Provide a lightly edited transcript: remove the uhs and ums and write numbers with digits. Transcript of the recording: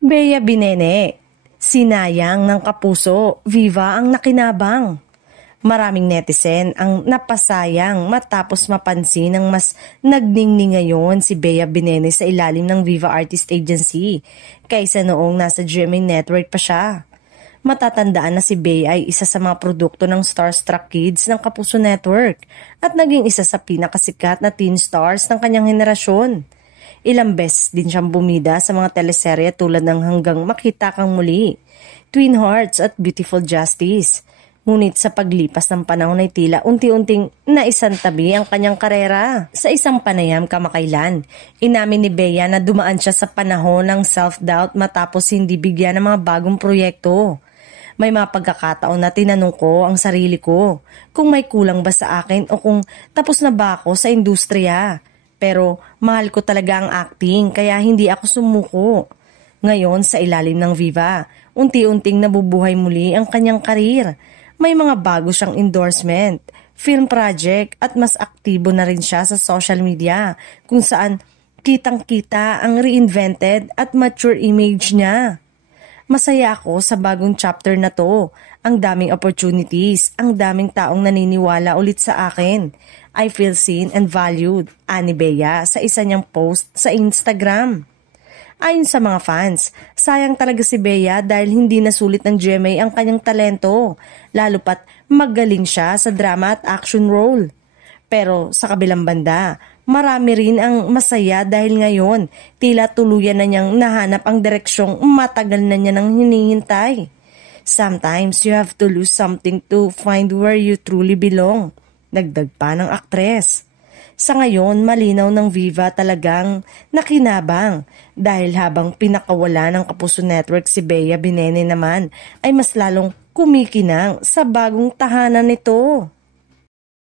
Bea Binene, sinayang ng kapuso, Viva ang nakinabang. Maraming netizen ang napasayang matapos mapansin ng mas nagningning ngayon si Bea Binene sa ilalim ng Viva Artist Agency kaysa noong nasa GMA Network pa siya. Matatandaan na si Bea ay isa sa mga produkto ng Starstruck Kids ng Kapuso Network at naging isa sa pinakasikat na teen stars ng kanyang henerasyon. Ilang beses din siyang bumida sa mga teleserye tulad ng Hanggang Makita Kang Muli, Twin Hearts at Beautiful Justice. Ngunit sa paglipas ng panahon ay tila unti-unting naisantabi ang kanyang karera. Sa isang panayam kamakailan, inamin ni Bea na dumaan siya sa panahon ng self-doubt matapos hindi bigyan ng mga bagong proyekto. May mga pagkakataon na tinanong ko ang sarili ko kung may kulang ba sa akin o kung tapos na ba ako sa industriya. Pero mahal ko talaga ang acting kaya hindi ako sumuko. Ngayon sa ilalim ng Viva, unti-unting nabubuhay muli ang kanyang karir. May mga bago siyang endorsement, film project at mas aktibo na rin siya sa social media kung saan kitang-kita ang reinvented at mature image niya. Masaya ako sa bagong chapter na to. Ang daming opportunities, ang daming taong naniniwala ulit sa akin. I feel seen and valued, ani Bea sa isa niyang post sa Instagram. Ayon sa mga fans, sayang talaga si Bea dahil hindi nasulit ng GMA ang kanyang talento, lalo pat magaling siya sa drama at action role. Pero sa kabilang banda, marami rin ang masaya dahil ngayon tila tuluyan na niyang nahanap ang direksyong matagal na niya nang hinihintay. Sometimes you have to lose something to find where you truly belong. Dagdag pa ng aktres. Sa ngayon, malinaw ng Viva talagang nakinabang dahil habang pinakawala ng Kapuso Network si Bea Binene naman ay mas lalong kumikinang sa bagong tahanan nito.